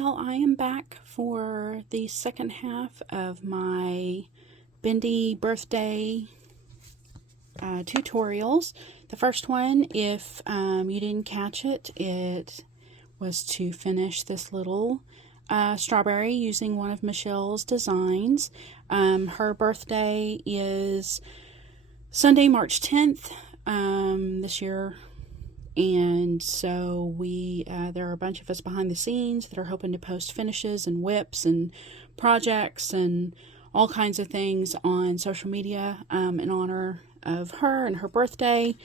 y'all, I am back for the second half of my Bendy birthday tutorials. The first one, if you didn't catch it, it was to finish this little strawberry using one of Michelle's designs. Her birthday is Sunday, March 10th this year. And so there are a bunch of us behind the scenes that are hoping to post finishes and whips and projects and all kinds of things on social media in honor of her and her birthday,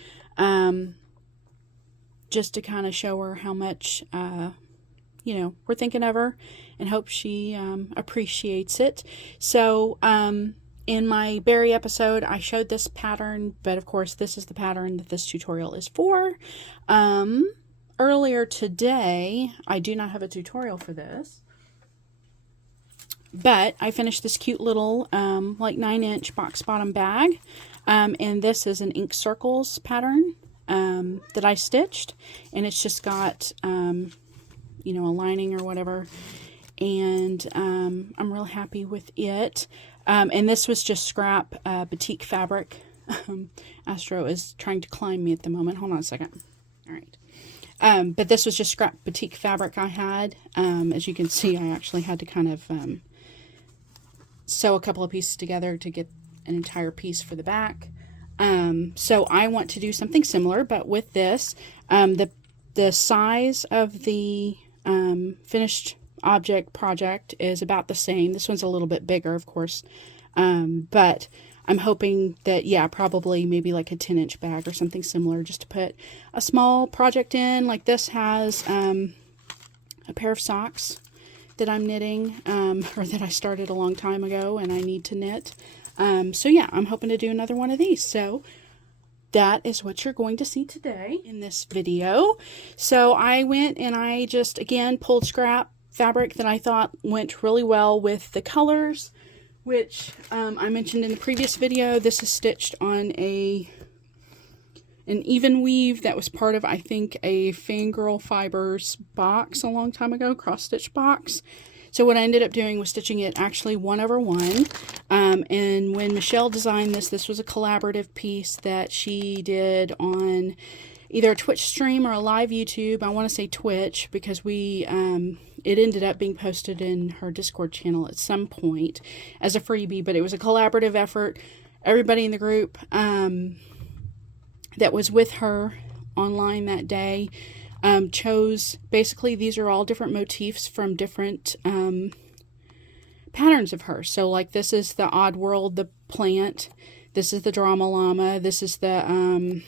just to kind of show her how much we're thinking of her and hope she appreciates it. So in my berry episode, I showed this pattern, but of course this is the pattern that this tutorial is for. Earlier today, I do not have a tutorial for this, but I finished this cute little like 9-inch box bottom bag, and this is an ink circles pattern that I stitched, and it's just got a lining or whatever, and I'm real happy with it. And this was just scrap batik fabric. Astro is trying to climb me at the moment. Hold on a second. All right. But this was just scrap batik fabric I had. As you can see, I actually had to kind of sew a couple of pieces together to get an entire piece for the back. So I want to do something similar, but with this, the size of the finished object project is about the same. This one's a little bit bigger, of course, but I'm hoping that, probably maybe like a 10-inch bag or something similar, just to put a small project in. Like this has a pair of socks that I'm knitting, or that I started a long time ago and I need to knit. So yeah, I'm hoping to do another one of these. So that is what you're going to see today in this video. So I went and I just, again, pulled scrap fabric that I thought went really well with the colors, which I mentioned in the previous video. This is stitched on an even weave that was part of, I think, a Fangirl Fibers box a long time ago, cross-stitch box. So what I ended up doing was stitching it actually 1/1. And when Michelle designed this, this was a collaborative piece that she did on either a Twitch stream or a live YouTube. I want to say Twitch because it ended up being posted in her Discord channel at some point as a freebie, but it was a collaborative effort. Everybody in the group that was with her online that day chose, basically these are all different motifs from different patterns of hers. So like this is the Odd World, the plant. This is the Drama Llama. This is the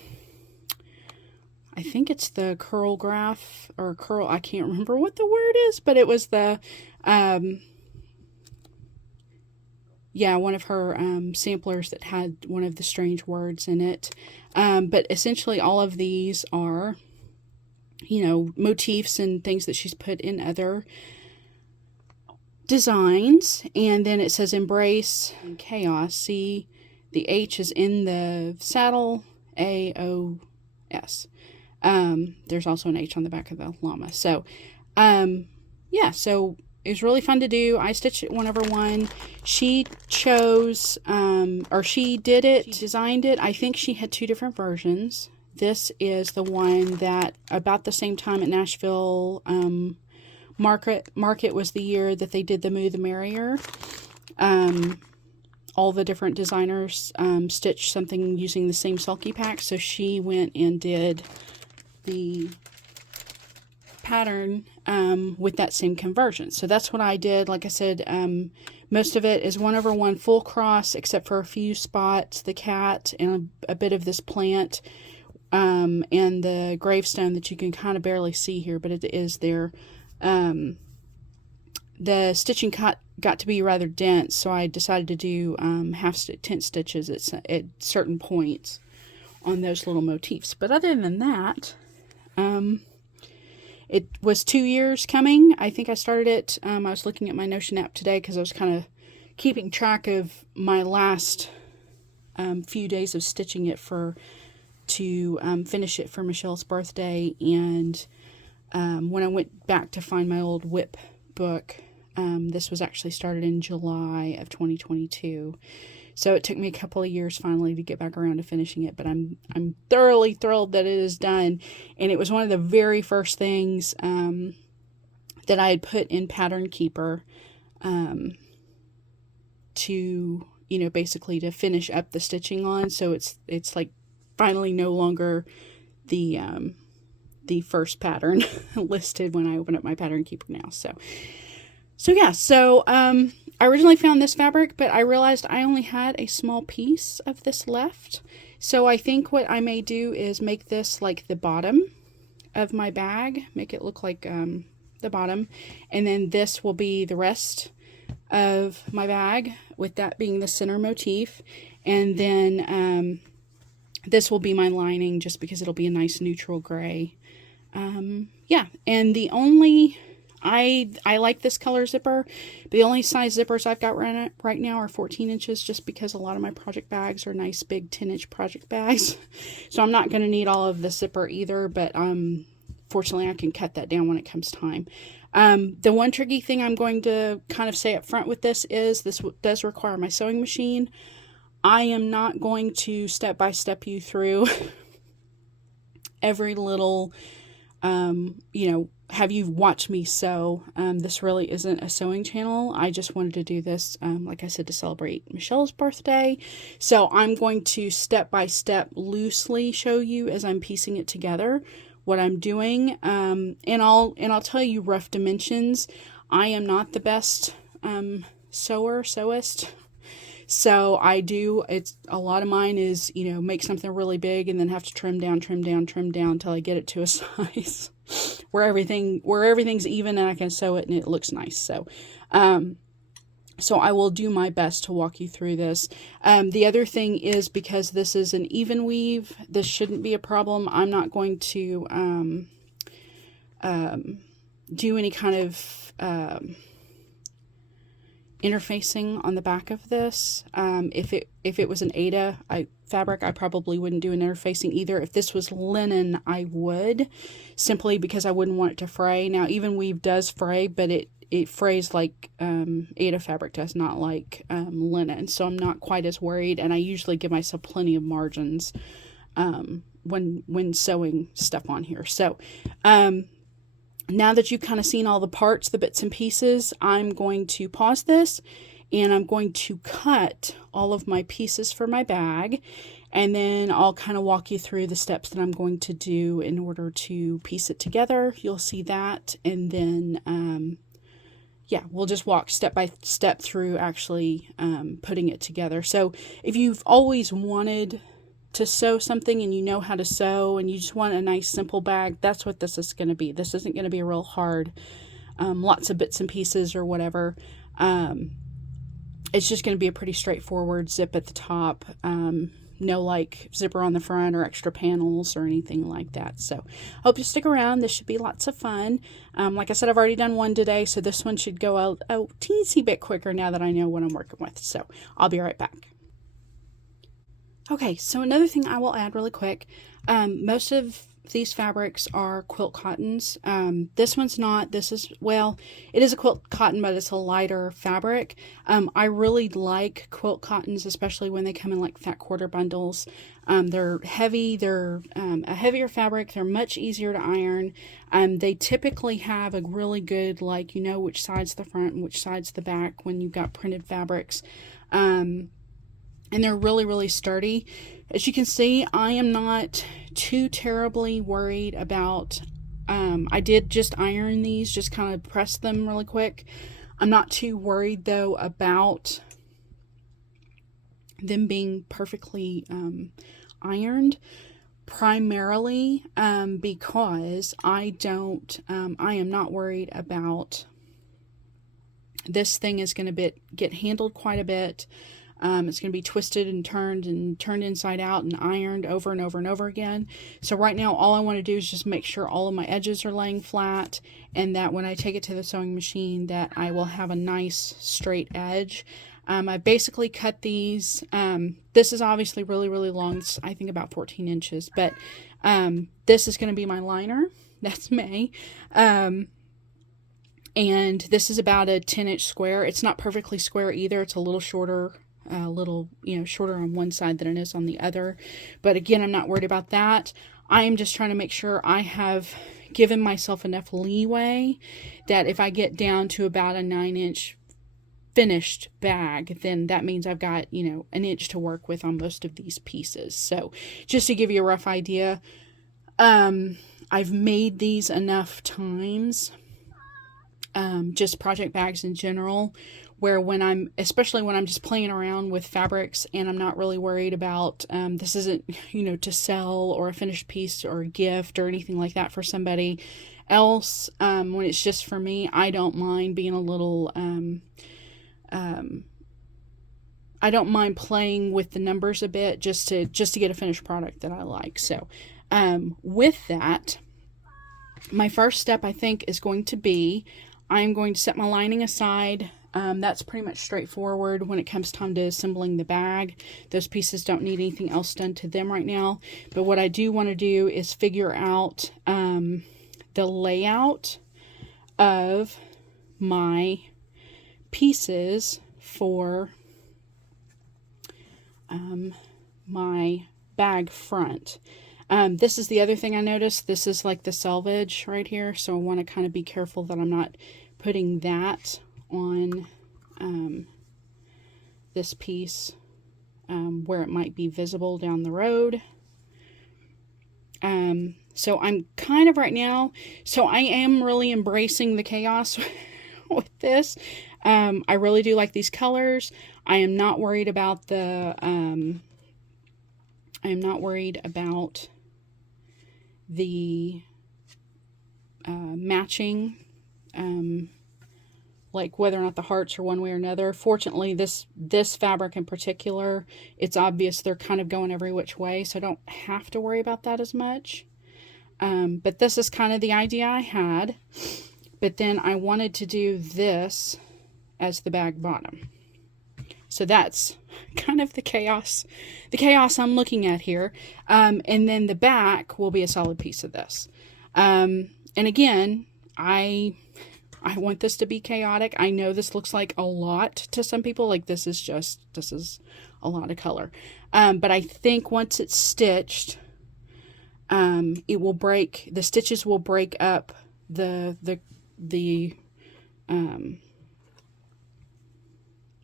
I think it's the curl graph or curl. I can't remember what the word is, but it was the, one of her samplers that had one of the strange words in it. But essentially all of these are, motifs and things that she's put in other designs. And then it says embrace and chaos. See, the H is in the saddle, AOS. There's also an H on the back of the llama. So, so it was really fun to do. I stitched it 1/1. She chose, or she did it, she designed it. I think she had 2 different versions. This is the one that about the same time at Nashville, Market was the year that they did the Moo the Merrier. All the different designers, stitched something using the same sulky pack. So she went and did the pattern with that same conversion. So that's what I did. Like I said, most of it is 1/1 full cross, except for a few spots, the cat and a bit of this plant, and the gravestone that you can kind of barely see here, but it is there. The stitching got to be rather dense, so I decided to do tenth stitches at certain points on those little motifs. But other than that, it was 2 years coming. I think I started it, I was looking at my Notion app today because I was kind of keeping track of my last few days of stitching it to finish it for Michelle's birthday. And when I went back to find my old whip book. This was actually started in July of 2022. So it took me a couple of years finally to get back around to finishing it, but I'm thoroughly thrilled that it is done. And it was one of the very first things that I had put in Pattern Keeper to, you know, basically to finish up the stitching on. So it's like finally no longer the first pattern listed when I open up my Pattern Keeper now. So yeah, I originally found this fabric, but I realized I only had a small piece of this left. So I think what I may do is make this like the bottom of my bag, make it look like the bottom, and then this will be the rest of my bag, with that being the center motif, and then this will be my lining, just because it'll be a nice neutral gray. Yeah, and the only... I like this color zipper. The only size zippers I've got right now are 14 inches, just because a lot of my project bags are nice big 10-inch project bags. So I'm not going to need all of the zipper either, but fortunately I can cut that down when it comes time. The one tricky thing I'm going to kind of say up front with this is this does require my sewing machine. I am not going to step-by-step you through every little, you know, have you watched me sew. This really isn't a sewing channel. I just wanted to do this, like I said, to celebrate Michelle's birthday. So I'm going to step by step loosely show you as I'm piecing it together what I'm doing. And I'll tell you rough dimensions. I am not the best sewist. So it's a lot of mine is, you know, make something really big and then have to trim down until I get it to a size where everything's even and I can sew it and it looks nice. So I will do my best to walk you through this. The other thing is, because this is an even weave, this shouldn't be a problem. I'm not going to do any kind of interfacing on the back of this. If it was an Aida fabric, I probably wouldn't do an interfacing either. If this was linen, I would, simply because I wouldn't want it to fray. Now, even weave does fray, but it frays like Aida fabric does, not like linen. So I'm not quite as worried, and I usually give myself plenty of margins when sewing stuff on here. So now that you've kind of seen all the parts, the bits and pieces, I'm going to pause this and I'm going to cut all of my pieces for my bag, and then I'll kind of walk you through the steps that I'm going to do in order to piece it together. You'll see that, and then yeah, we'll just walk step by step through actually putting it together. So if you've always wanted to sew something and you know how to sew and you just want a nice simple bag, that's what this is going to be. This isn't going to be a real hard, lots of bits and pieces or whatever. It's just going to be a pretty straightforward zip at the top. No like zipper on the front or extra panels or anything like that. So hope you stick around. This should be lots of fun. Like I said, I've already done one today, so this one should go out a teensy bit quicker now that I know what I'm working with. So I'll be right back. Okay, so another thing I will add really quick, most of these fabrics are quilt cottons. This one's not. This is, well, it is a quilt cotton, but it's a lighter fabric. I really like quilt cottons, especially when they come in like fat quarter bundles. They're heavy, they're a heavier fabric, they're much easier to iron. They typically have a really good, like, you know which side's the front and which side's the back when you've got printed fabrics. And they're really, really sturdy. As you can see, I am not too terribly worried about, I did just iron these, just kind of press them really quick. I'm not too worried though about them being perfectly ironed, primarily because I am not worried about, this thing is going to get handled quite a bit. It's going to be twisted and turned inside out and ironed over and over and over again. So right now, all I want to do is just make sure all of my edges are laying flat, and that when I take it to the sewing machine, that I will have a nice straight edge. I basically cut these. This is obviously really, really long. It's, I think, about 14 inches, but this is going to be my liner. That's May. And this is about a 10-inch square. It's not perfectly square either. It's a little shorter, shorter on one side than it is on the other. But again, I'm not worried about that. I am just trying to make sure I have given myself enough leeway that if I get down to about a 9-inch finished bag, then that means I've got, an inch to work with on most of these pieces. So just to give you a rough idea, I've made these enough times, just project bags in general, where especially when I'm just playing around with fabrics and I'm not really worried about, this isn't, to sell or a finished piece or a gift or anything like that for somebody else. When it's just for me, I don't mind being a little, I don't mind playing with the numbers a bit just to get a finished product that I like. So, with that, my first step, I think, is going to be, I'm going to set my lining aside. That's pretty much straightforward when it comes time to assembling the bag. Those pieces don't need anything else done to them right now. But what I do want to do is figure out the layout of my pieces for my bag front. This is the other thing I noticed. This is like the selvage right here, so I want to kind of be careful that I'm not putting that on this piece where it might be visible down the road. So I'm kind of right now, so I am really embracing the chaos with this. I really do like these colors. I am not worried about the, matching, like whether or not the hearts are one way or another. Fortunately, this fabric in particular, it's obvious they're kind of going every which way, so I don't have to worry about that as much. But this is kind of the idea I had. But then I wanted to do this as the bag bottom. So that's kind of the chaos I'm looking at here. And then the back will be a solid piece of this. And again, I want this to be chaotic. I know this looks like a lot to some people. Like this is a lot of color. But I think once it's stitched, the stitches will break up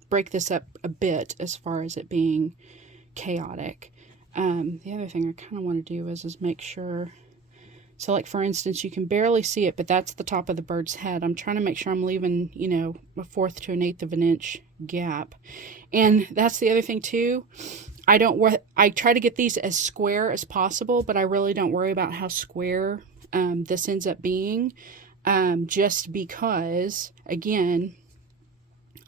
break this up a bit as far as it being chaotic. The other thing I kind of want to do is make sure, so like for instance, you can barely see it, but that's the top of the bird's head. I'm trying to make sure I'm leaving, a 1/4 to 1/8 of an inch gap. And that's the other thing too. I try to get these as square as possible, but I really don't worry about how square this ends up being, just because, again,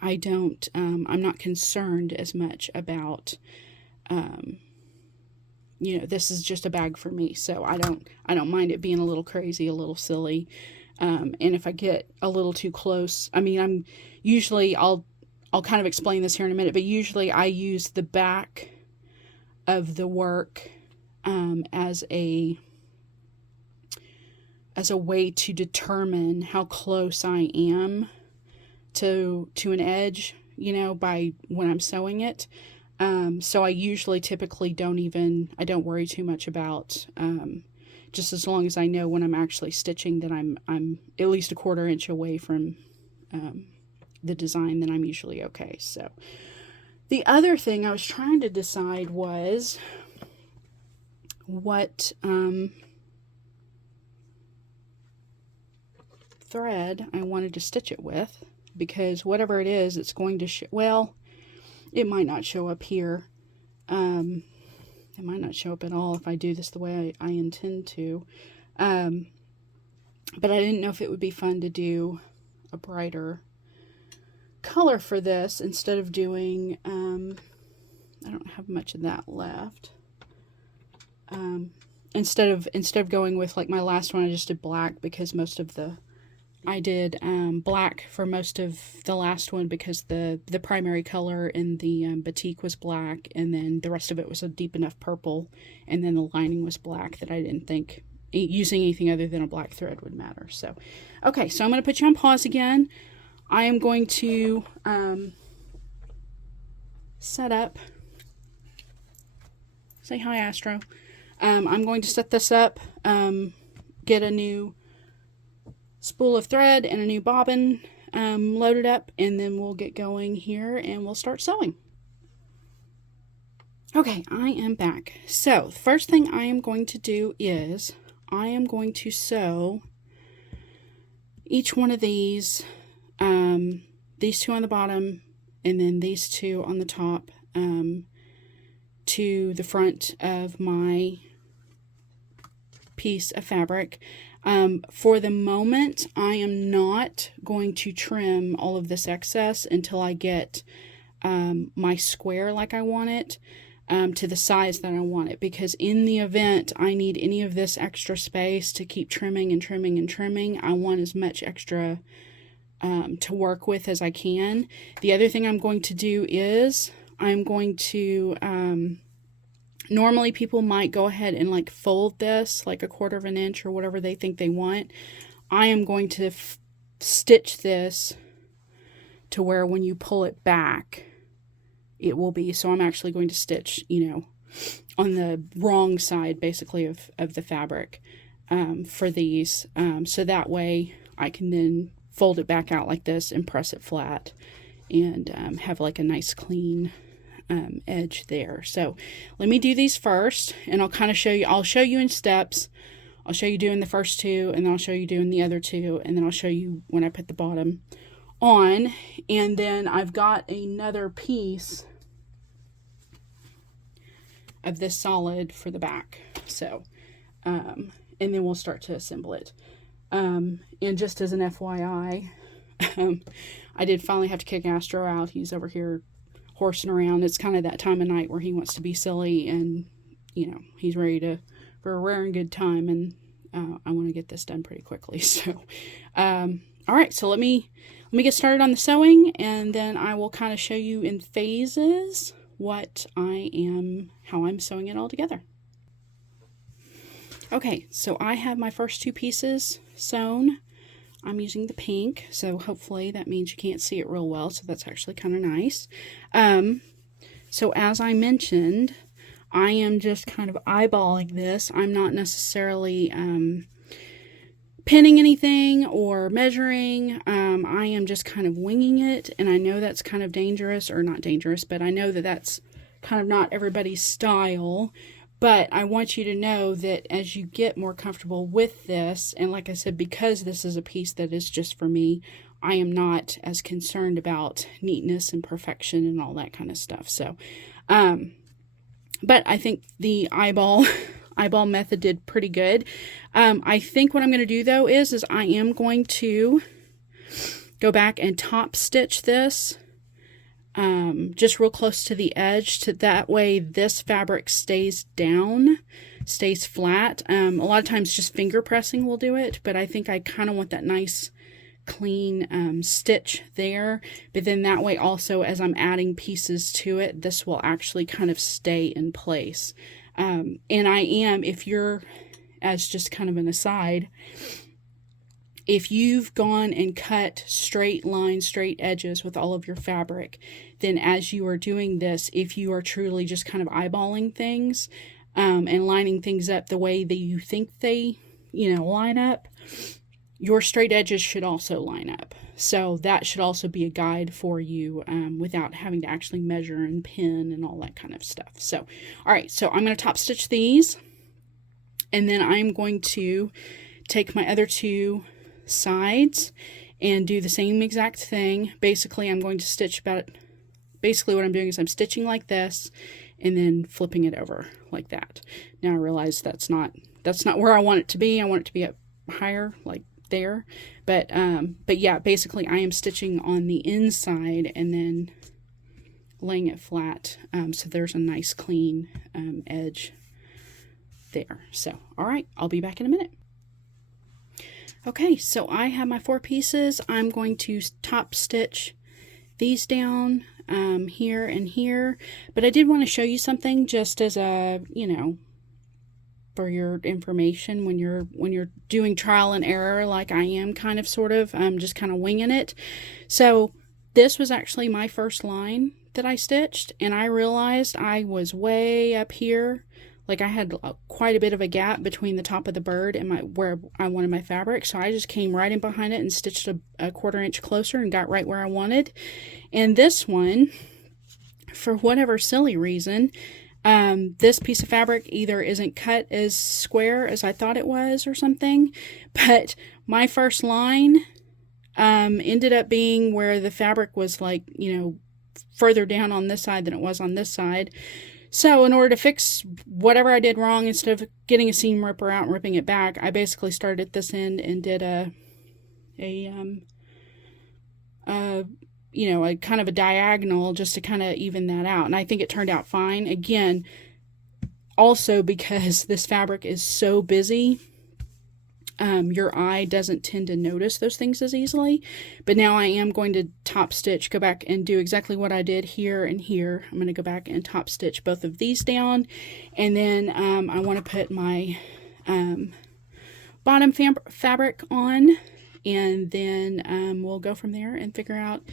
I'm not concerned as much about, this is just a bag for me, so I don't mind it being a little crazy, a little silly, and if I get a little too close, I'll kind of explain this here in a minute, but usually I use the back of the work as a way to determine how close I am to an edge, by when I'm sewing it. So I usually typically I don't worry too much about, just as long as I know when I'm actually stitching that I'm at least a 1/4 inch away from the design, then I'm usually okay. So the other thing I was trying to decide was what thread I wanted to stitch it with, because whatever it is, it's going to it might not show up here. It might not show up at all if I do this the way I intend to. But I didn't know if it would be fun to do a brighter color for this instead of doing, I don't have much of that left. Instead of going with like my last one, I just did black because I did black for most of the last one because the primary color in the batik was black, and then the rest of it was a deep enough purple, and then the lining was black that I didn't think using anything other than a black thread would matter. So, okay, so I'm going to put you on pause again. I am going to set up. Say hi, Astro. I'm going to set this up, get a new spool of thread and a new bobbin loaded up, and then we'll get going here and we'll start sewing. Okay, I am back. So the first thing I am going to do is I am going to sew each one of these two on the bottom and then these two on the top to the front of my piece of fabric. For the moment, I am not going to trim all of this excess until I get my square like I want it, to the size that I want it, because in the event I need any of this extra space to keep trimming and trimming and trimming, I want as much extra to work with as I can. The other thing I'm going to do is I'm going to normally people might go ahead and like fold this like 1/4 of an inch or whatever they think they want. I am going to stitch this to where when you pull it back it will be, so I'm actually going to stitch, you know, on the wrong side basically of the fabric for these, so that way I can then fold it back out like this and press it flat and have like a nice clean edge there. So let me do these first and I'll kind of show you, I'll show you in steps. I'll show you doing the first two and then I'll show you doing the other two, and then I'll show you when I put the bottom on. And then I've got another piece of this solid for the back, so and then we'll start to assemble it. And just as an FYI, I did finally have to kick Astro out. He's over here horsing around. It's kind of that time of night where he wants to be silly and, you know, he's ready for a rare and good time, and I want to get this done pretty quickly. So all right, so let me get started on the sewing, and then I will kind of show you in phases how I'm sewing it all together. Okay, so I have my first two pieces sewn. I'm using the pink, so hopefully that means you can't see it real well, so that's actually kind of nice. So as I mentioned, I am just kind of eyeballing this. I'm not necessarily pinning anything or measuring. I am just kind of winging it, and I know that's kind of dangerous, or not dangerous, but I know that that's kind of not everybody's style. But I want you to know that as you get more comfortable with this, and like I said, because this is a piece that is just for me, I am not as concerned about neatness and perfection and all that kind of stuff. So, but I think the eyeball method did pretty good. I think what I'm going to do though is I am going to go back and top stitch this just real close to the edge, to that way this fabric stays flat. A lot of times just finger pressing will do it, but I think I kind of want that nice clean stitch there, but then that way also as I'm adding pieces to it, this will actually kind of stay in place. And if you're, as just kind of an aside, if you've gone and cut straight lines, straight edges with all of your fabric, then as you are doing this, if you are truly just kind of eyeballing things and lining things up the way that you think they, line up, your straight edges should also line up. So that should also be a guide for you without having to actually measure and pin and all that kind of stuff. So, all right, so I'm going to top stitch these, and then I'm going to take my other two sides and do the same exact thing. Basically, I'm going to stitch basically what I'm doing is I'm stitching like this and then flipping it over like that. Now I realize that's not where I want it to be. I want it to be up higher, like there. But yeah, basically I am stitching on the inside and then laying it flat, so there's a nice clean edge there. So, all right, I'll be back in a minute. Okay, so I have my 4 pieces. I'm going to top stitch these down here and here, but I did want to show you something just as a, for your information when you're doing trial and error, like I am, kind of, sort of, just kind of winging it. So this was actually my first line that I stitched, and I realized I was way up here. Like, I had quite a bit of a gap between the top of the bird and where I wanted my fabric, so I just came right in behind it and stitched a 1/4 inch closer and got right where I wanted. And this one, for whatever silly reason, this piece of fabric either isn't cut as square as I thought it was or something, but my first line ended up being where the fabric was, like, you know, further down on this side than it was on this side. So in order to fix whatever I did wrong, instead of getting a seam ripper out and ripping it back, I basically started at this end and did you know, a kind of a diagonal just to kind of even that out. And I think it turned out fine. Again, also because this fabric is so busy, your eye doesn't tend to notice those things as easily. But now I am going to top stitch, go back and do exactly what I did here and here. I'm going to go back and top stitch both of these down, and then I want to put my bottom fabric on, and then we'll go from there and figure out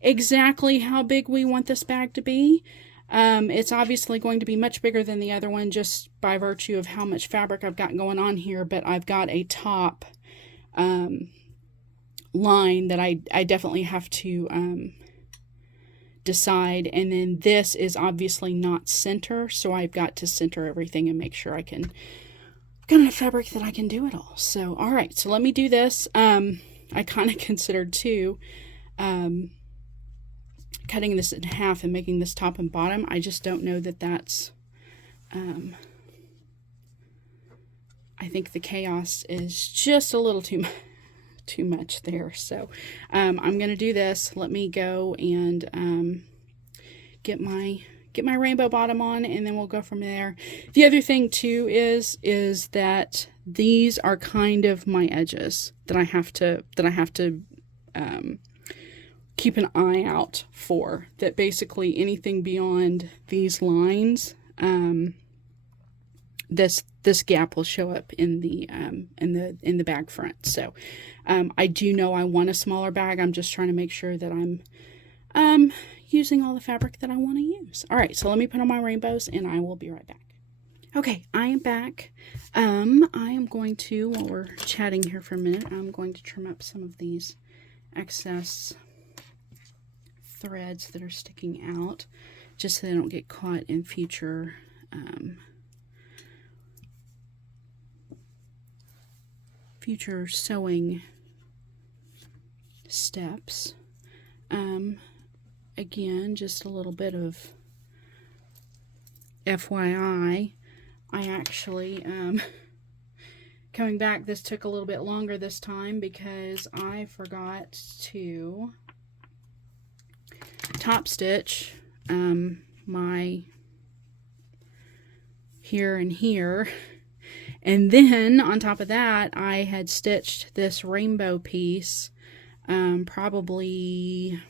exactly how big we want this bag to be. It's obviously going to be much bigger than the other one just by virtue of how much fabric I've got going on here, but I've got a top line that I definitely have to decide, and then this is obviously not center, so I've got to center everything and make sure I can got enough fabric that I can do it all. So alright, so let me do this. I kind of considered too cutting this in half and making this top and bottom. I just don't know that that's I think the chaos is just a little too much there. So I'm gonna do this. Let me go and get my rainbow bottom on, and then we'll go from there. The other thing too is that these are kind of my edges that I have to keep an eye out for, that basically anything beyond these lines, this gap will show up in the bag front. So I do know I want a smaller bag. I'm just trying to make sure that I'm using all the fabric that I want to use. All right, so let me put on my rainbows and I will be right back. Okay, I am back. I am going to, while we're chatting here for a minute, I'm going to trim up some of these excess threads that are sticking out, just so they don't get caught in future sewing steps. Again, just a little bit of FYI, I actually coming back, this took a little bit longer this time because I forgot to top stitch my here and here, and then on top of that I had stitched this rainbow piece probably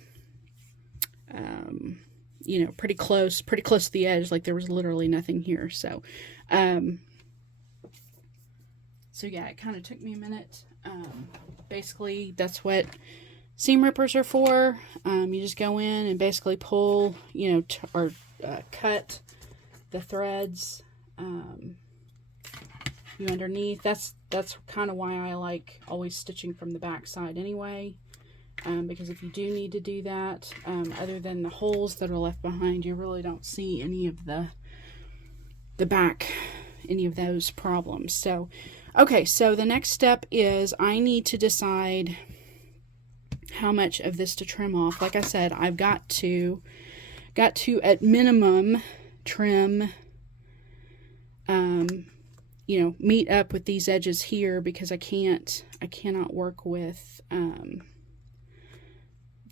you know, pretty close to the edge, like there was literally nothing here. So so yeah, it kind of took me a minute. Basically that's what seam rippers are for. You just go in and basically pull, you know, or cut the threads you underneath. That's kind of why I like always stitching from the back side anyway, because if you do need to do that, other than the holes that are left behind, you really don't see any of the back, any of those problems. So okay, so the next step is I need to decide how much of this to trim off. Like I said, I've got to at minimum trim, you know, meet up with these edges here, because I cannot work with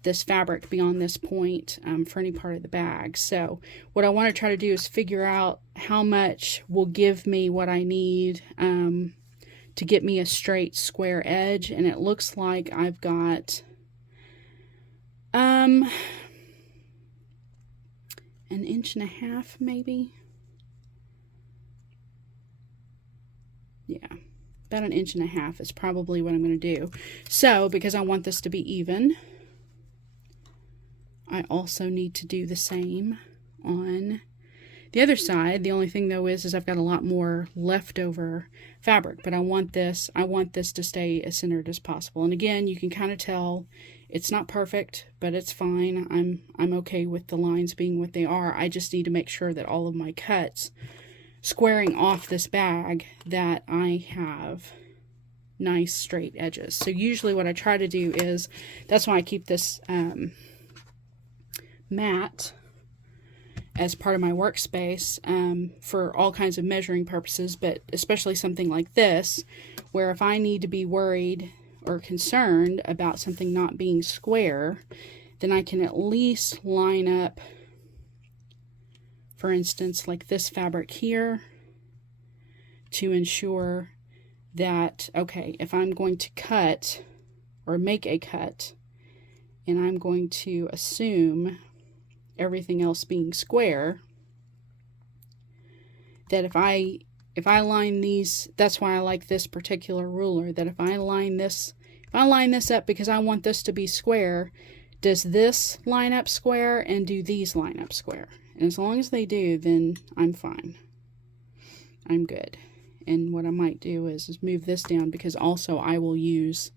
this fabric beyond this point for any part of the bag. So what I want to try to do is figure out how much will give me what I need to get me a straight square edge, and it looks like I've got an 1.5 inches maybe. Yeah, about 1.5 inches is probably what I'm going to do. So, because I want this to be even, I also need to do the same on the other side. The only thing though is I've got a lot more leftover fabric, but I want this to stay as centered as possible. And again, you can kind of tell it's not perfect, but it's fine. I'm okay with the lines being what they are. I just need to make sure that all of my cuts squaring off this bag, that I have nice straight edges. So usually what I try to do is, that's why I keep this mat as part of my workspace for all kinds of measuring purposes, but especially something like this, where if I need to be worried or concerned about something not being square, then I can at least line up, for instance, like this fabric here, to ensure that, okay, if I'm going to cut or make a cut, and I'm going to assume everything else being square, that if I line these, that's why I like this particular ruler, that if I line this up because I want this to be square, does this line up square and do these line up square? And as long as they do, then I'm fine. I'm good. And what I might do is move this down, because also I will use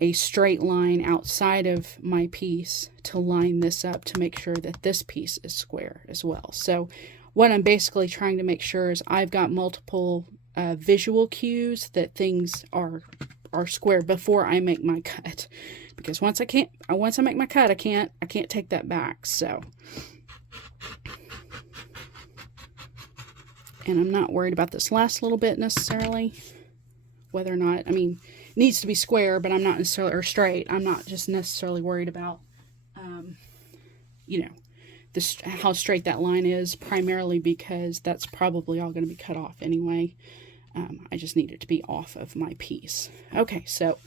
a straight line outside of my piece to line this up to make sure that this piece is square as well. So what I'm basically trying to make sure is I've got multiple visual cues that things are square before I make my cut. Because once I make my cut, I can't take that back. So, and I'm not worried about this last little bit necessarily, whether or not, I mean, it needs to be square, but I'm not necessarily, or straight. I'm not just necessarily worried about, you know, how straight that line is, primarily because that's probably all going to be cut off anyway. I just need it to be off of my piece. Okay, so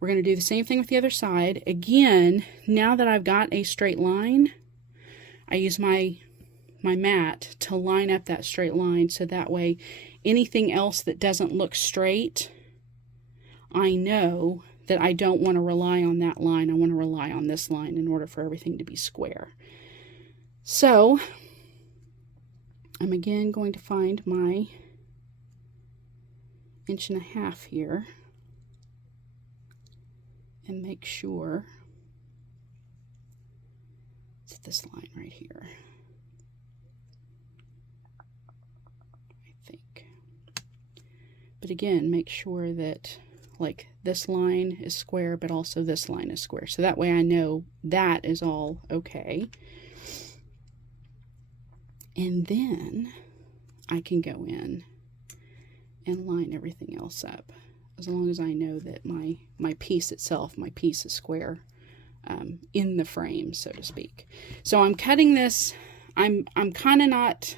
we're going to do the same thing with the other side. Again, now that I've got a straight line, I use my mat to line up that straight line, so that way anything else that doesn't look straight, I know that I don't want to rely on that line. I want to rely on this line in order for everything to be square. So I'm again going to find my 1.5 inches here and make sure it's this line right here. But again, make sure that like this line is square, but also this line is square. So that way I know that is all okay. And then I can go in and line everything else up, as long as I know that my piece itself, my piece is square in the frame, so to speak. So I'm cutting this. I'm kind of not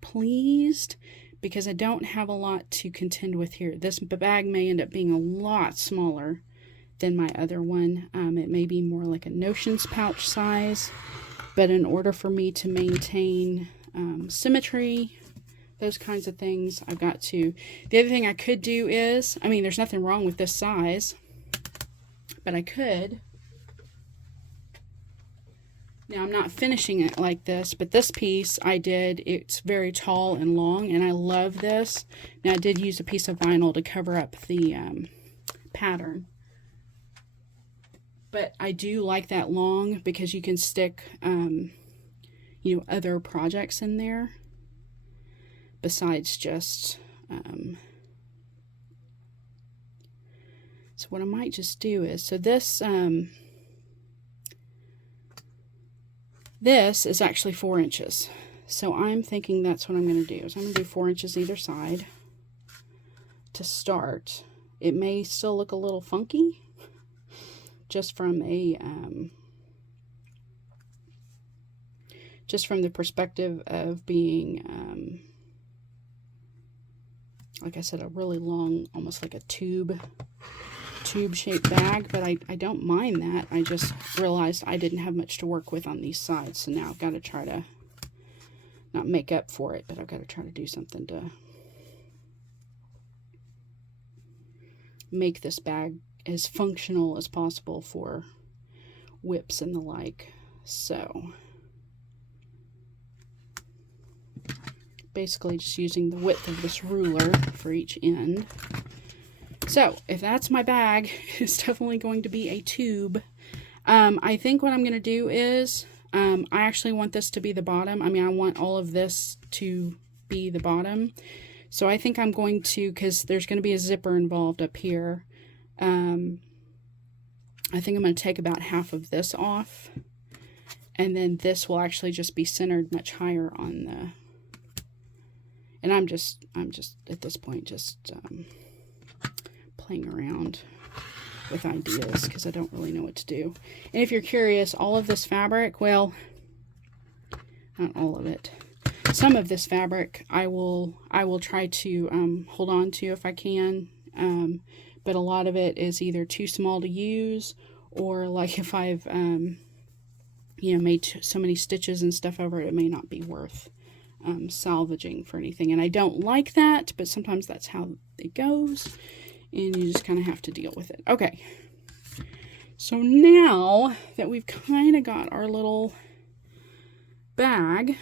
pleased, because I don't have a lot to contend with here. This bag may end up being a lot smaller than my other one. It may be more like a notions pouch size, but in order for me to maintain symmetry, those kinds of things, I've got to. The other thing I could do is, I mean, there's nothing wrong with this size, but I could. Now, I'm not finishing it like this, but this piece I did, it's very tall and long, and I love this. Now, I did use a piece of vinyl to cover up the pattern. But I do like that long, because you can stick, you know, other projects in there besides just, so what I might just do is, so this, this is actually 4 inches. So I'm thinking that's what I'm going to do. So I'm going to do 4 inches either side to start. It may still look a little funky, just from a just from the perspective of being like I said, a really long, almost like a tube shaped bag, but I don't mind that. I just realized I didn't have much to work with on these sides, so now I've got to try to not make up for it, but I've got to try to do something to make this bag as functional as possible for whips and the like. So basically just using the width of this ruler for each end. So if that's my bag, it's definitely going to be a tube. I think what I'm going to do is, I actually want this to be the bottom. I mean, I want all of this to be the bottom. So I think I'm going to, because there's going to be a zipper involved up here, I think I'm going to take about half of this off. And then this will actually just be centered much higher on the, and I'm just at this point just playing around with ideas because I don't really know what to do. And if you're curious, all of this fabric, well, not all of it, some of this fabric I will try to hold on to if I can, but a lot of it is either too small to use, or like if I've you know, made so many stitches and stuff over it, it may not be worth salvaging for anything. And I don't like that, but sometimes that's how it goes, and you just kind of have to deal with it. Okay, so now that we've kind of got our little bag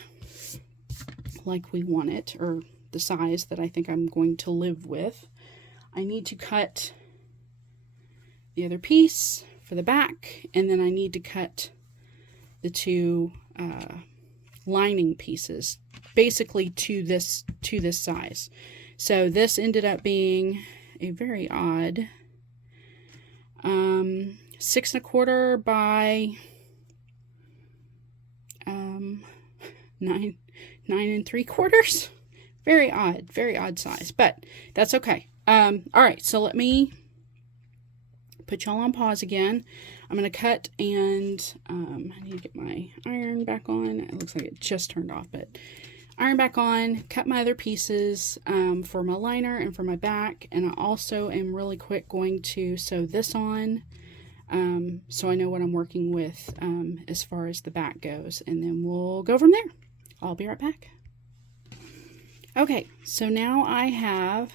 like we want it, or the size that I think I'm going to live with, I need to cut the other piece for the back, and then I need to cut the two lining pieces basically to this size. So this ended up being a very odd 6 1/4 by 9 3/4. Very odd size, but that's okay. All right, so let me put y'all on pause again. I'm going to cut, and I need to get my iron back on. It looks like it just turned off, but iron back on, cut my other pieces for my liner and for my back, and I also am really quick going to sew this on so I know what I'm working with as far as the back goes, and then we'll go from there. I'll be right back. Okay, so now I have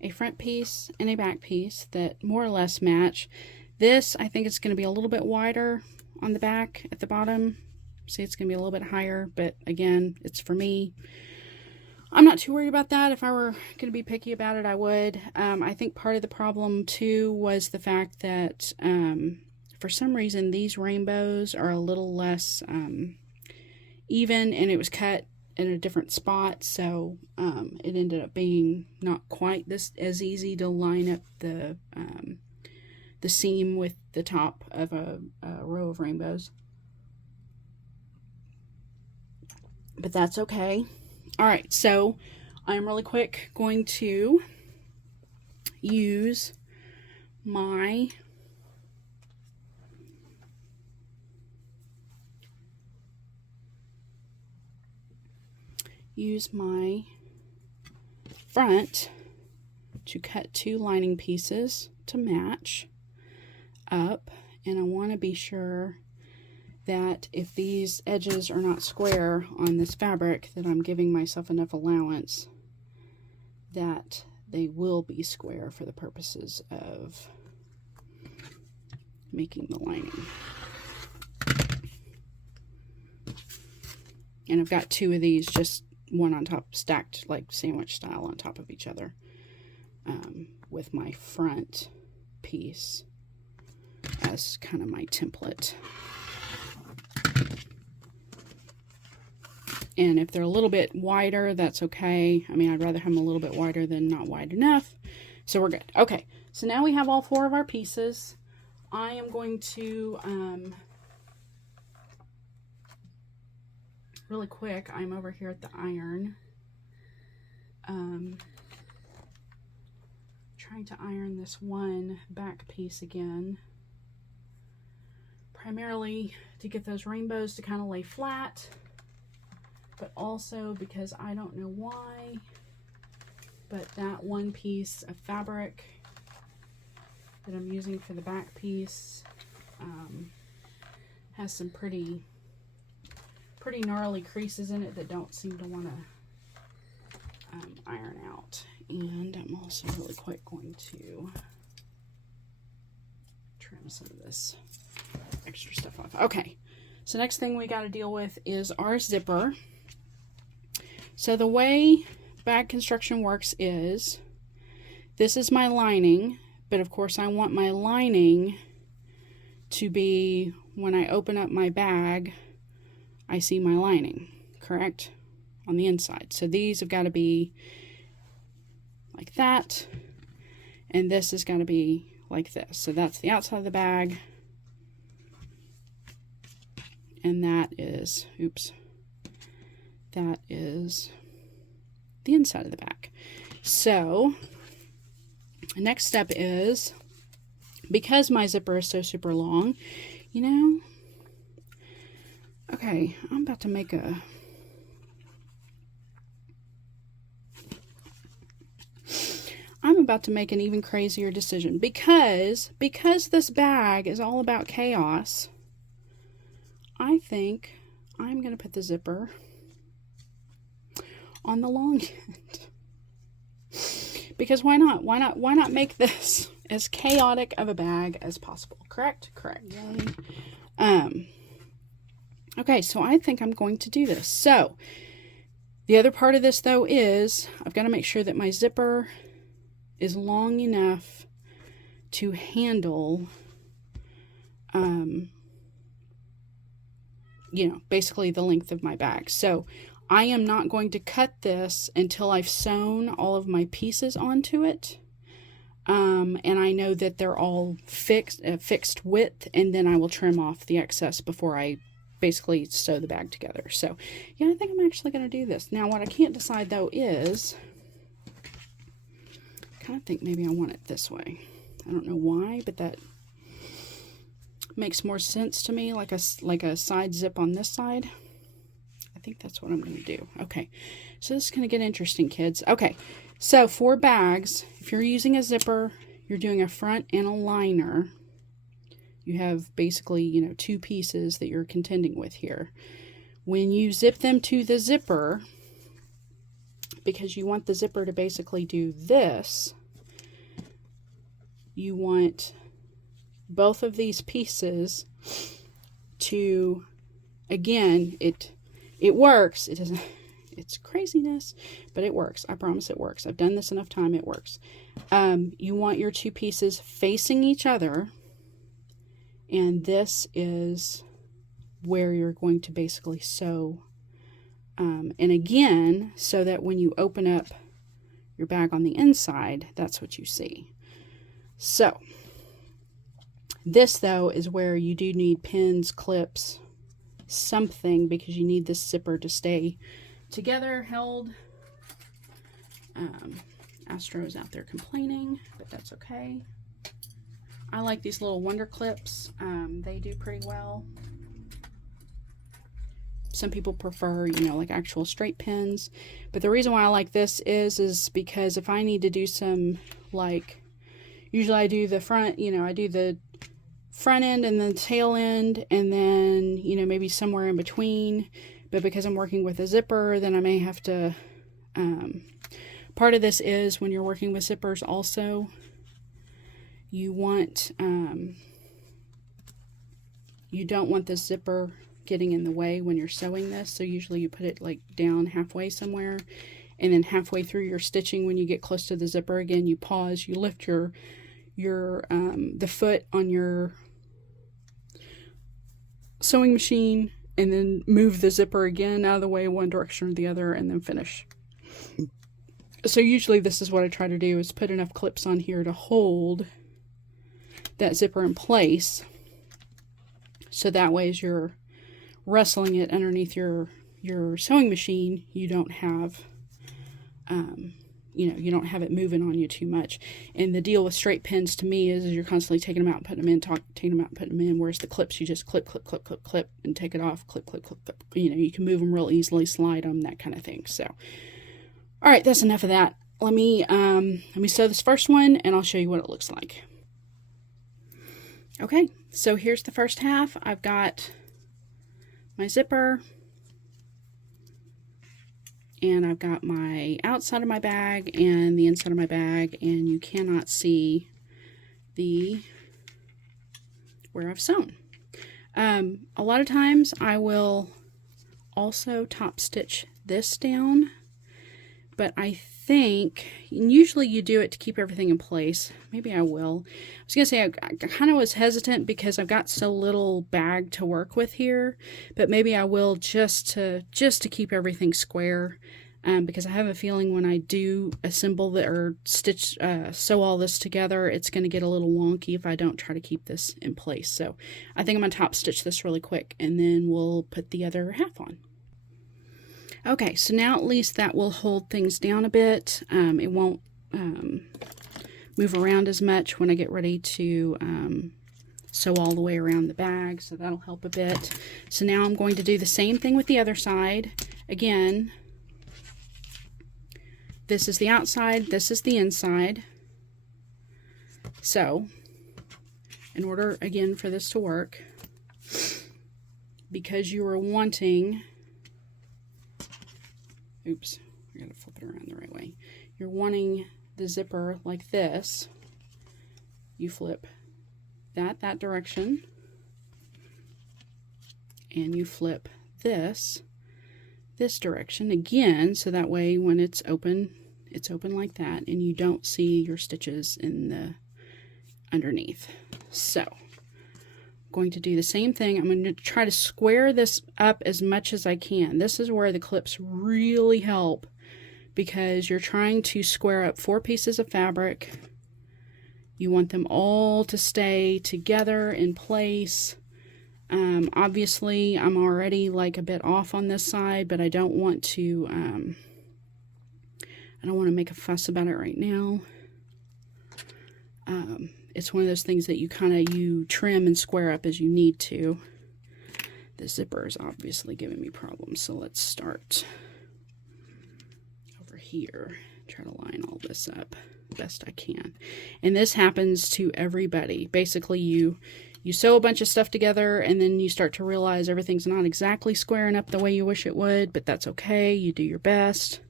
a front piece and a back piece that more or less match. This, I think it's going to be a little bit wider on the back at the bottom. See, it's going to be a little bit higher, but again, it's for me. I'm not too worried about that. If I were going to be picky about it, I would. I think part of the problem too was the fact that for some reason these rainbows are a little less even, and it was cut in a different spot, so it ended up being not quite as easy to line up the seam with the top of a row of rainbows. But that's okay. All right, so I'm really quick going to use my front to cut 2 lining pieces to match up, and I want to be sure that if these edges are not square on this fabric, that I'm giving myself enough allowance that they will be square for the purposes of making the lining. And I've got 2 of these, just one on top, stacked like sandwich style on top of each other, with my front piece as kind of my template. And if they're a little bit wider, that's okay. I mean, I'd rather have them a little bit wider than not wide enough. So we're good. Okay, so now we have all 4 of our pieces. I am going to, really quick, I'm over here at the iron. Trying to iron this one back piece again. Primarily to get those rainbows to kind of lay flat, but also because I don't know why, but that one piece of fabric that I'm using for the back piece has some pretty gnarly creases in it that don't seem to want to iron out. And I'm also really quick going to trim some of this extra stuff off. Okay, so next thing we got to deal with is our zipper. So the way bag construction works is, this is my lining, but of course I want my lining to be, when I open up my bag, I see my lining, correct? On the inside. So these have got to be like that, and this has got to be like this. So that's the outside of the bag, and that is, oops, that is the inside of the bag. So the next step is, because my zipper is so super long, you know, okay, I'm about to make an even crazier decision, because this bag is all about chaos. I think I'm going to put the zipper on the long end. Because why not? Why not make this as chaotic of a bag as possible? Correct? Correct. Okay, so I think I'm going to do this. So the other part of this, though, is I've got to make sure that my zipper is long enough to handle, you know, basically the length of my bag. So I am not going to cut this until I've sewn all of my pieces onto it. And I know that they're all fixed width, and then I will trim off the excess before I basically sew the bag together. So yeah, I think I'm actually going to do this. Now what I can't decide though is, I kind of think maybe I want it this way. I don't know why, but that makes more sense to me, like a side zip on this side. I think that's what I'm going to do. Okay, so this is going to get interesting, kids. Okay, so for bags, if you're using a zipper, you're doing a front and a liner. You have basically, you know, two pieces that you're contending with here. When you zip them to the zipper, because you want the zipper to basically do this, you want both of these pieces to, again, it works. It doesn't, it's craziness, but it works. I promise it works. I've done this enough time, it works. You want your two pieces facing each other, and this is where you're going to basically sew. And again, so that when you open up your bag on the inside, that's what you see. So this, though, is where you do need pins, clips, something, because you need this zipper to stay together, held. Astro is out there complaining, but that's okay. I like these little wonder clips. They do pretty well. Some people prefer, you know, like actual straight pins. But the reason why I like this is because if I need to do some, like, usually I do the front, you know, I do the front end and the tail end, and then, you know, maybe somewhere in between. But because I'm working with a zipper, then I may have to, part of this is when you're working with zippers also, you want, you don't want the zipper getting in the way when you're sewing this. So usually you put it like down halfway somewhere, and then halfway through your stitching, when you get close to the zipper again, you pause, you lift your the foot on your sewing machine, and then move the zipper again out of the way one direction or the other, and then finish. So usually this is what I try to do, is put enough clips on here to hold that zipper in place, so that way as you're wrestling it underneath your sewing machine, you don't have you know, you don't have it moving on you too much. And the deal with straight pins to me is you're constantly taking them out and putting them in, taking them out and putting them in, whereas the clips, you just clip, clip, clip, clip, clip, and take it off, clip, clip, clip, clip. You know, you can move them real easily, slide them, that kind of thing. So, all right, that's enough of that. Let me sew this first one, and I'll show you what it looks like. Okay, so here's the first half. I've got my zipper, and I've got my outside of my bag and the inside of my bag, and you cannot see the where I've sewn. A lot of times I will also top stitch this down, but I think, and usually you do it to keep everything in place. Maybe I will. I was gonna say I kind of was hesitant because I've got so little bag to work with here, but maybe I will just to keep everything square. Because I have a feeling when I do assemble or stitch, sew all this together, it's going to get a little wonky if I don't try to keep this in place. So I think I'm going to top stitch this really quick, and then we'll put the other half on. Okay, so now at least that will hold things down a bit. It won't move around as much when I get ready to sew all the way around the bag, so that'll help a bit. So now I'm going to do the same thing with the other side. Again, this is the outside, this is the inside. So, in order, again, for this to work, because you are wanting, oops, I gotta flip it around the right way. You're wanting the zipper like this. You flip that direction, and you flip this direction again, so that way when it's open like that, and you don't see your stitches in the underneath. So I'm going to do the same thing. I'm going to try to square this up as much as I can. This is where the clips really help, because you're trying to square up 4 pieces of fabric. You want them all to stay together in place. Obviously I'm already like a bit off on this side, but I don't want to make a fuss about it right now. It's one of those things that you trim and square up as you need to. The zipper is obviously giving me problems, so let's start over here. Try to line all this up best I can. And this happens to everybody. Basically, you sew a bunch of stuff together, and then you start to realize everything's not exactly squaring up the way you wish it would, but that's okay. You do your best.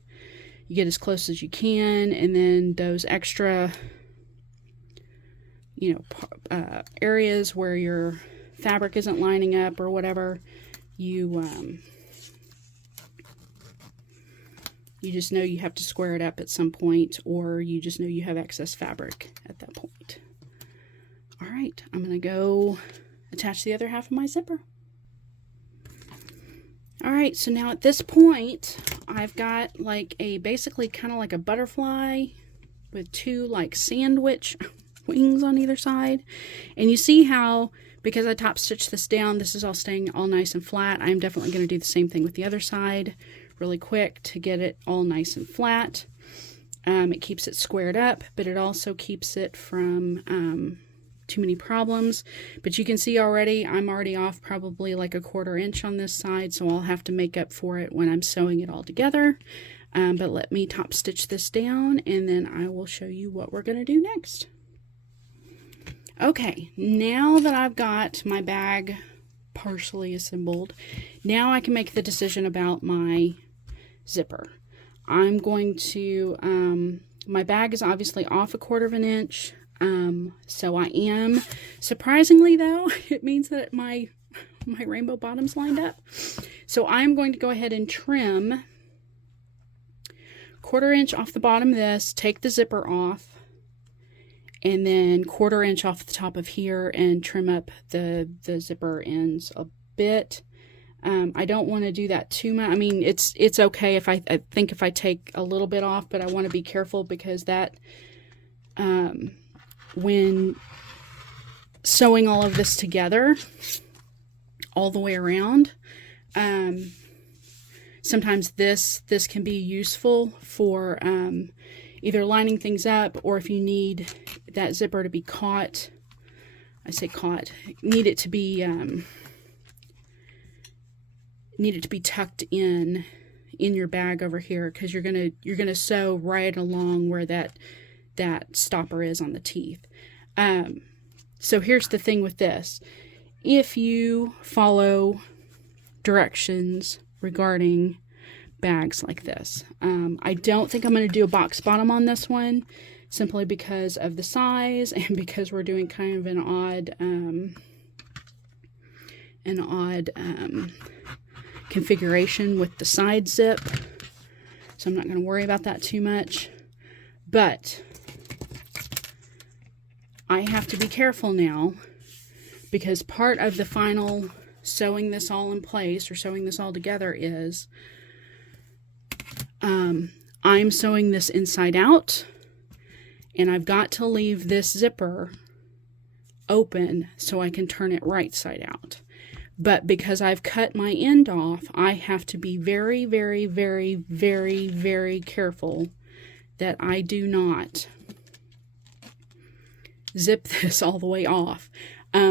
You get as close as you can, and then those extra, areas where your fabric isn't lining up or whatever, you just know you have to square it up at some point, or you just know you have excess fabric at that point. All right, I'm going to go attach the other half of my zipper. All right, so now at this point, I've got like basically kind of like a butterfly with 2 like sandwich wings on either side. And you see how, because I top stitched this down, this is all staying all nice and flat. I'm definitely going to do the same thing with the other side really quick to get it all nice and flat. It keeps it squared up, but it also keeps it from too many problems. But you can see already, I'm already off probably like a 1/4 inch on this side, so I'll have to make up for it when I'm sewing it all together. But let me top stitch this down, and then I will show you what we're going to do next. Okay, now that I've got my bag partially assembled, now I can make the decision about my zipper. I'm going to, my bag is obviously off a 1/4 inch. So I am, surprisingly though, it means that my rainbow bottom's lined up. So I'm going to go ahead and trim 1/4 inch off the bottom of this, take the zipper off, and then 1/4 inch off the top of here and trim up the zipper ends a bit. I don't want to do that too much. I mean, it's okay if I think if I take a little bit off, but I want to be careful because that, when sewing all of this together all the way around, sometimes this can be useful for either lining things up, or if you need that zipper to be caught, I say caught, need it to be tucked in your bag over here, because you're gonna sew right along where that stopper is on the teeth. So here's the thing with this. If you follow directions regarding bags like this, I don't think I'm going to do a box bottom on this one, simply because of the size and because we're doing kind of an odd an odd configuration with the side zip. So I'm not going to worry about that too much. But I have to be careful now, because part of the final sewing this all in place, or sewing this all together, is I'm sewing this inside out, and I've got to leave this zipper open so I can turn it right side out. But because I've cut my end off, I have to be very, very, very, very, very careful that I do not zip this all the way off.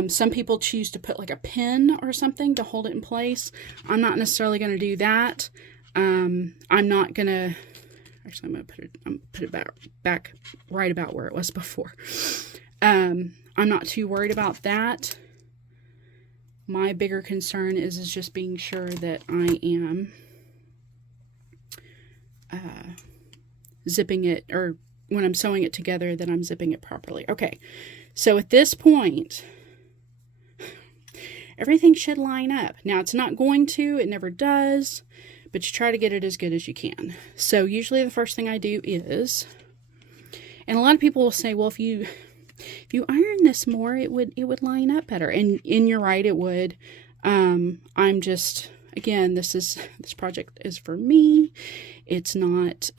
Some people choose to put like a pin or something to hold it in place. I'm not necessarily going to do that. I'm not going to, actually I'm going to put it back right about where it was before. I'm not too worried about that. My bigger concern is just being sure that I am zipping it, or when I'm sewing it together, that I'm zipping it properly. Okay, so at this point, everything should line up. Now, it's not going to, it never does, but you try to get it as good as you can. So usually the first thing I do is, and a lot of people will say, well, if you iron this more, it would line up better. And you're right, it would. I'm just, again, this project is for me. It's not,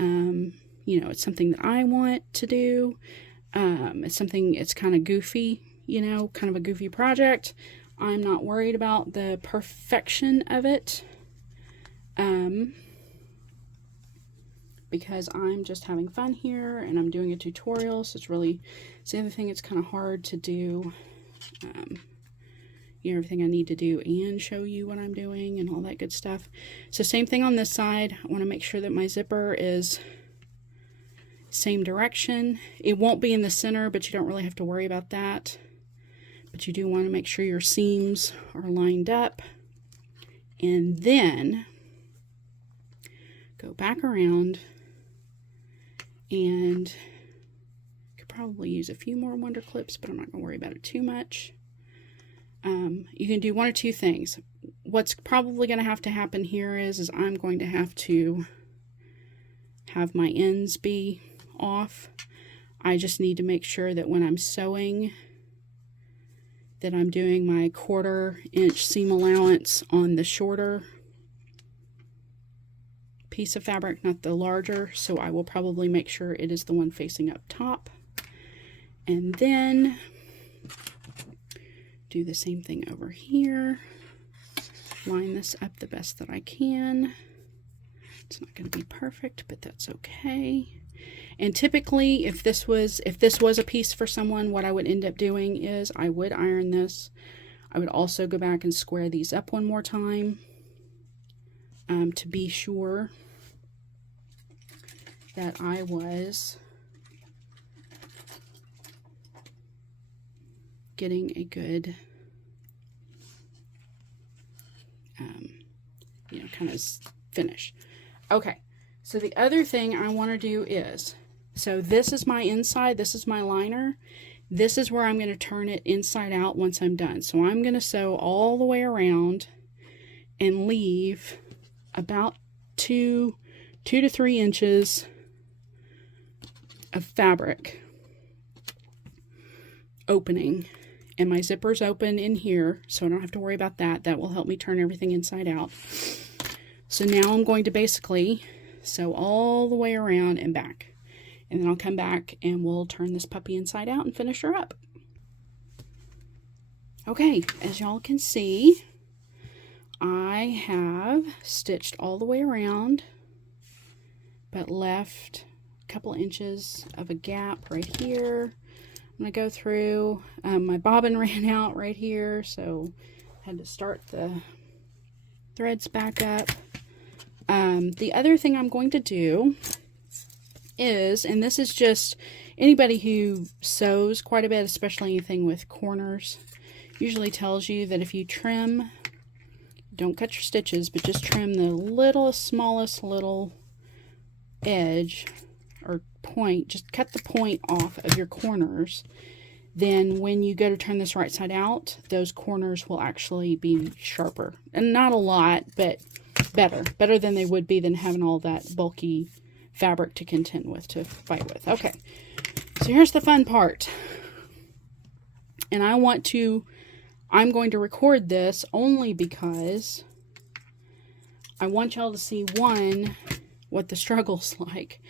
it's something that I want to do. It's kind of goofy, kind of a goofy project. I'm not worried about the perfection of it, because I'm just having fun here, and I'm doing a tutorial, so it's the other thing, it's kind of hard to do, everything I need to do and show you what I'm doing and all that good stuff. So same thing on this side. I want to make sure that my zipper is same direction. It won't be in the center, but you don't really have to worry about that. But you do want to make sure your seams are lined up. And then go back around, and could probably use a few more wonder clips, but I'm not going to worry about it too much. You can do one or two things. What's probably going to happen here is I'm going to have my ends be off. I just need to make sure that when I'm sewing, that I'm doing my 1/4 inch seam allowance on the shorter piece of fabric, not the larger. So I will probably make sure it is the one facing up top, and then do the same thing over here. Line this up the best that I can. It's not going to be perfect, but that's okay. And typically, if this was a piece for someone, what I would end up doing is I would iron this. I would also go back and square these up one more time, to be sure that I was getting a good, kind of finish. Okay, so the other thing I want to do is, so this is my inside, this is my liner. This is where I'm going to turn it inside out once I'm done. So I'm going to sew all the way around and leave about 2 to 3 inches of fabric opening. And my zipper's open in here, so I don't have to worry about that. That will help me turn everything inside out. So now I'm going to basically sew all the way around and back. And then I'll come back and we'll turn this puppy inside out and finish her up. Okay, as y'all can see, I have stitched all the way around, but left a couple inches of a gap right here. I'm going to go through, my bobbin ran out right here, so I had to start the threads back up. The other thing I'm going to do is, and this is just anybody who sews quite a bit, especially anything with corners, usually tells you that if you trim, don't cut your stitches, but just trim the smallest little edge or point, just cut the point off of your corners, then when you go to turn this right side out, those corners will actually be sharper. And not a lot, but better. Better than they would be than having all that bulky fabric to contend with, to fight with. Okay, so here's the fun part. And I'm going to record this only because I want y'all to see, one, what the struggle's like,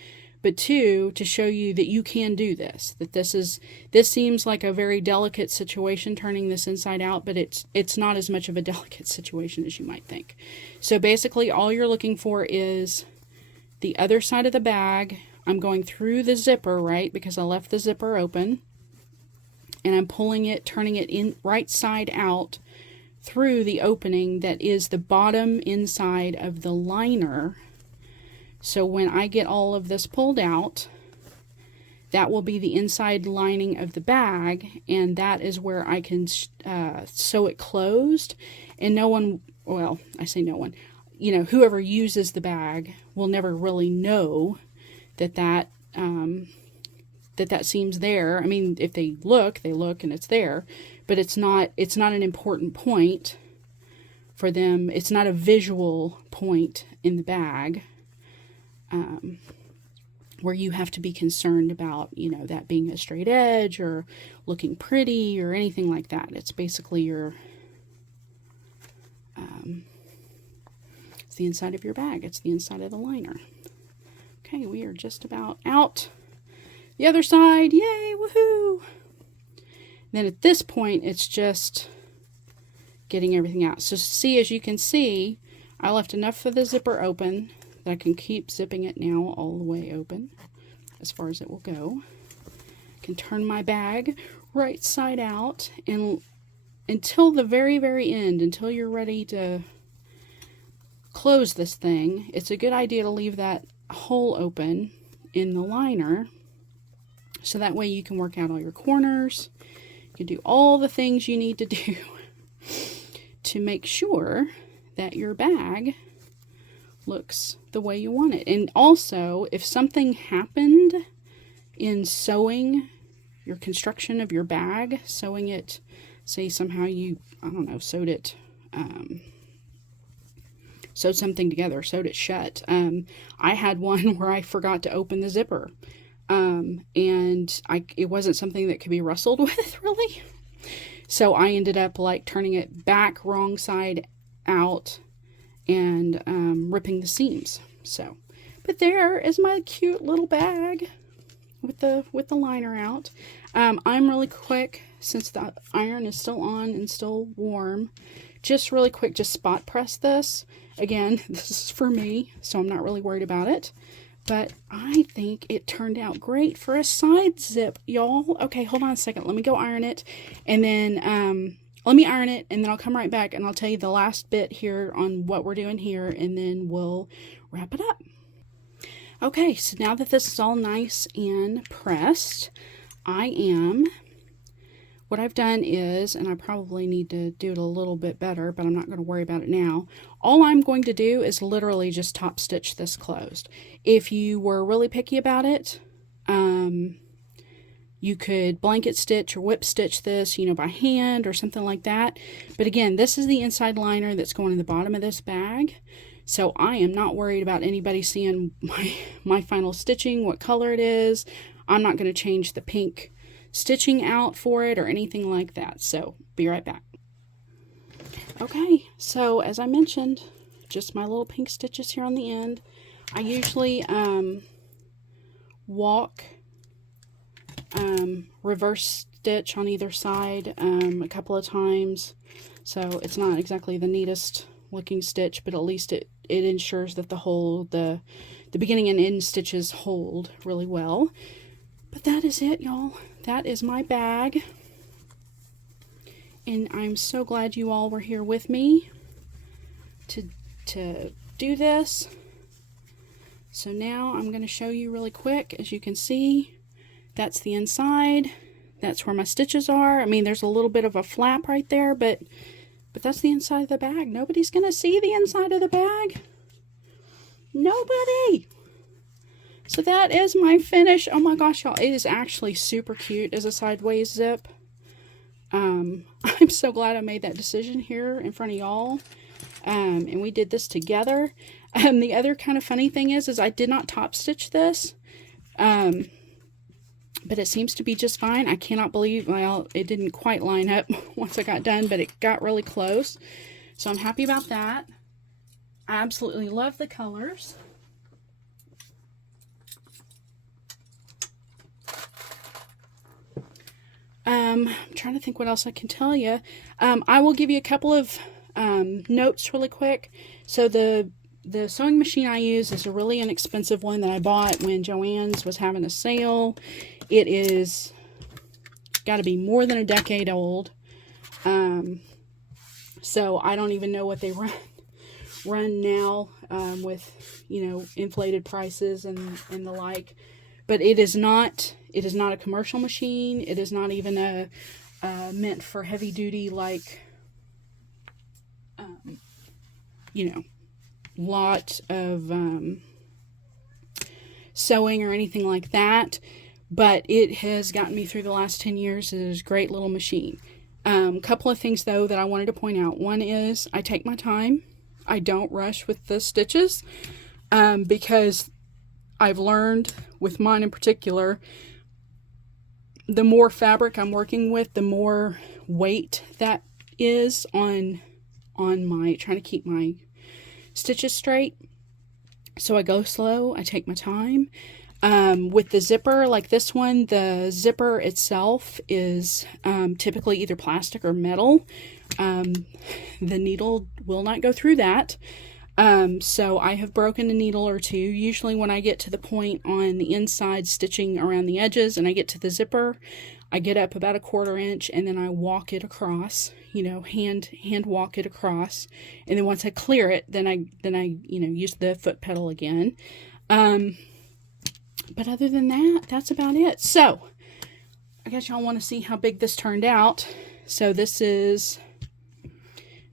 but two, to show you that you can do this, that this seems like a very delicate situation, turning this inside out, but it's not as much of a delicate situation as you might think. So basically all you're looking for is the other side of the bag. I'm going through the zipper, right, because I left the zipper open, and I'm pulling it, turning it in right side out through the opening that is the bottom inside of the liner. So when I get all of this pulled out, that will be the inside lining of the bag, and that is where I can sew it closed. And no one, well, I say no one, you know, whoever uses the bag will never really know that seam's there. I mean, if they look and it's there, but it's not an important point for them. It's not a visual point in the bag where you have to be concerned about, you know, that being a straight edge or looking pretty or anything like that. It's basically your it's the inside of your bag. It's the inside of the liner. Okay, we are just about out. The other side, yay, woohoo! Then at this point, it's just getting everything out. So see, as you can see, I left enough of the zipper open that I can keep zipping it now all the way open, as far as it will go. I can turn my bag right side out, and until the very, very end, until you're ready to close this thing, it's a good idea to leave that hole open in the liner, so that way you can work out all your corners. You can do all the things you need to do to make sure that your bag looks the way you want it. And also, if something happened in sewing your construction of your bag, sewing it, say somehow you, I don't know, sewed it, sewed something together, sewed it shut. I had one where I forgot to open the zipper. And it wasn't something that could be wrestled with, really. So I ended up like turning it back wrong side out and ripping the seams. So, but there is my cute little bag with the liner out. I'm really quick, since the iron is still on and still warm, just really quick, just spot press this. Again, this is for me, so I'm not really worried about it. But I think it turned out great for a side zip, y'all. Okay, hold on a second. Let me go iron it. And then, let me iron it, and then I'll come right back, and I'll tell you the last bit here on what we're doing here, and then we'll wrap it up. Okay, so now that this is all nice and pressed, what I've done is, and I probably need to do it a little bit better, but I'm not going to worry about it now. All I'm going to do is literally just top stitch this closed. If you were really picky about it, you could blanket stitch or whip stitch this, you know, by hand or something like that. But again, this is the inside liner that's going in the bottom of this bag. So I am not worried about anybody seeing my final stitching, what color it is. I'm not going to change the pink stitching out for it or anything like that. So be right back. Okay, so as I mentioned, just my little pink stitches here on the end. I usually walk reverse stitch on either side a couple of times, so it's not exactly the neatest looking stitch, but at least it ensures that the beginning and end stitches hold really well. But that is it, y'all. That is my bag, and I'm so glad you all were here with me to do this. So now I'm going to show you really quick. As you can see, that's the inside. That's where my stitches are. I mean, there's a little bit of a flap right there, but that's the inside of the bag. Nobody's going to see the inside of the bag. Nobody. So that is my finish. Oh my gosh, y'all, it is actually super cute as a sideways zip. I'm so glad I made that decision here in front of y'all. And we did this together. The other kind of funny thing is I did not top stitch this. But it seems to be just fine. I cannot believe, well, it didn't quite line up once I got done, but it got really close. So I'm happy about that. I absolutely love the colors. I'm trying to think what else I can tell you. I will give you a couple of notes really quick. So the sewing machine I use is a really inexpensive one that I bought when Joann's was having a sale. It is got to be more than a decade old. So I don't even know what they run now with, you know, inflated prices and the like. But it is not a commercial machine. It is not even a meant for heavy duty, like, you know, lot of sewing or anything like that. But it has gotten me through the last 10 years. It is a great little machine. Couple of things, though, that I wanted to point out. One is I take my time. I don't rush with the stitches because I've learned with mine in particular, the more fabric I'm working with, the more weight that is on my, trying to keep my stitches straight. So I go slow. I take my time. With the zipper, like this one, the zipper itself is typically either plastic or metal. The needle will not go through that. So I have broken a needle or two. Usually when I get to the point on the inside stitching around the edges and I get to the zipper, I get up about 1/4 inch and then I walk it across, you know, hand walk it across. And then once I clear it, then I, you know, use the foot pedal again. But other than that, that's about it. So I guess y'all want to see how big this turned out. So this is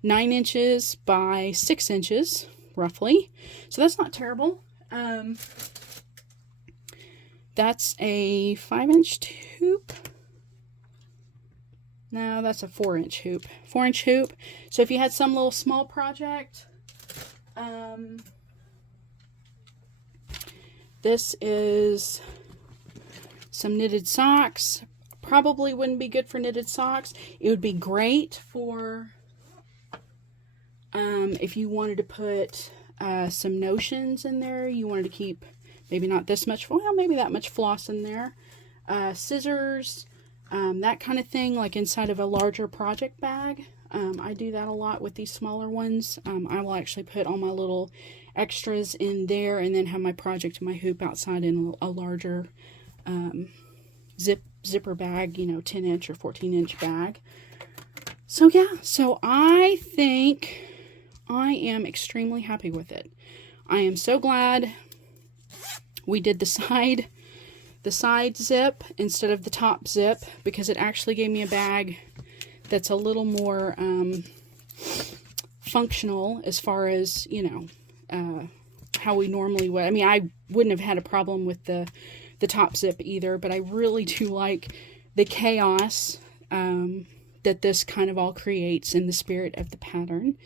9 inches by 6 inches, roughly. So that's not terrible. That's a 5-inch hoop. No, that's a 4-inch hoop. 4-inch hoop. So if you had some little small project, this is some knitted socks. Probably wouldn't be good for knitted socks. It would be great for if you wanted to put some notions in there. You wanted to keep maybe not this much, well, maybe that much floss in there. Scissors, that kind of thing, like inside of a larger project bag. I do that a lot with these smaller ones. I will actually put all my little extras in there and then have my project and my hoop outside in a larger zipper bag, you know, 10-inch or 14-inch bag. So yeah, so I think I am extremely happy with it. I am so glad we did the side zip instead of the top zip, because it actually gave me a bag that's a little more functional as far as, you know, how we normally would. I mean, I wouldn't have had a problem with the top zip either, but I really do like the chaos that this kind of all creates in the spirit of the pattern.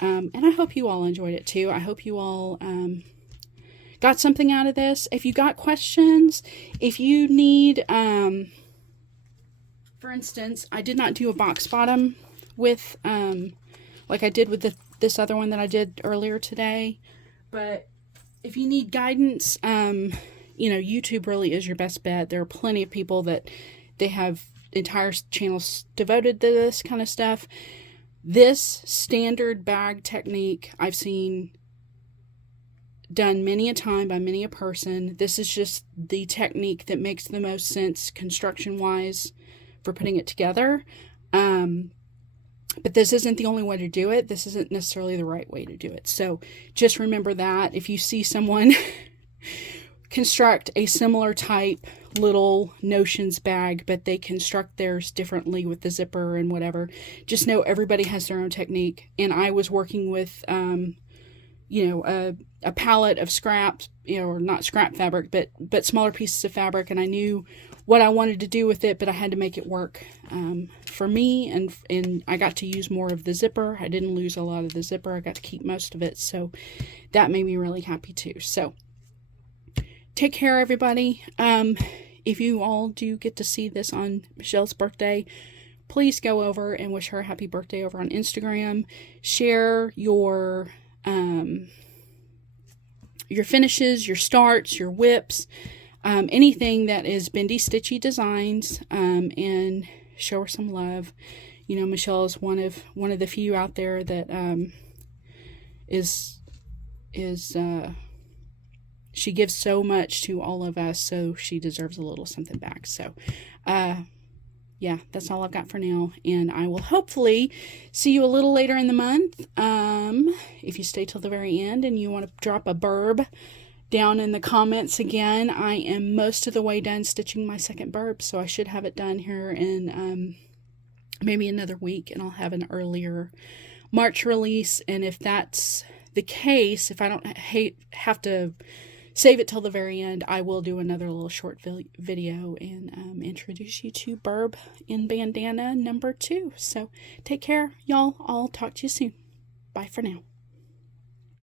And I hope you all enjoyed it too. I hope you all got something out of this. If you got questions, if you need, for instance, I did not do a box bottom with, like I did with this other one that I did earlier today. But if you need guidance, you know, YouTube really is your best bet. There are plenty of people that they have entire channels devoted to this kind of stuff. This standard bag technique I've seen done many a time by many a person. This is just the technique that makes the most sense construction-wise for putting it together. But this isn't the only way to do it. This isn't necessarily the right way to do it. So just remember that. If you see someone construct a similar type little notions bag, but they construct theirs differently with the zipper and whatever, just know everybody has their own technique. And I was working with, you you know, a pallet of scraps, you know, or not scrap fabric, but smaller pieces of fabric, and I knew what I wanted to do with it, but I had to make it work for me, and I got to use more of the zipper. I didn't lose a lot of the zipper. I got to keep most of it, so that made me really happy too. So take care, everybody. If you all do get to see this on Michelle's birthday, please go over and wish her a happy birthday over on Instagram. Share your finishes, your starts, your whips, anything that is Bendy Stitchy Designs, and show her some love. You know, Michelle is one of the few out there that she gives so much to all of us, so she deserves a little something back. So, yeah, that's all I've got for now, and I will hopefully see you a little later in the month. If you stay till the very end and you want to drop a burb down in the comments again, I am most of the way done stitching my second burb, so I should have it done here in maybe another week, and I'll have an earlier March release. And if that's the case, if I don't have to save it till the very end, I will do another little short video and introduce you to burb in bandana number 2. So take care, y'all. I'll talk to you soon. Bye for now.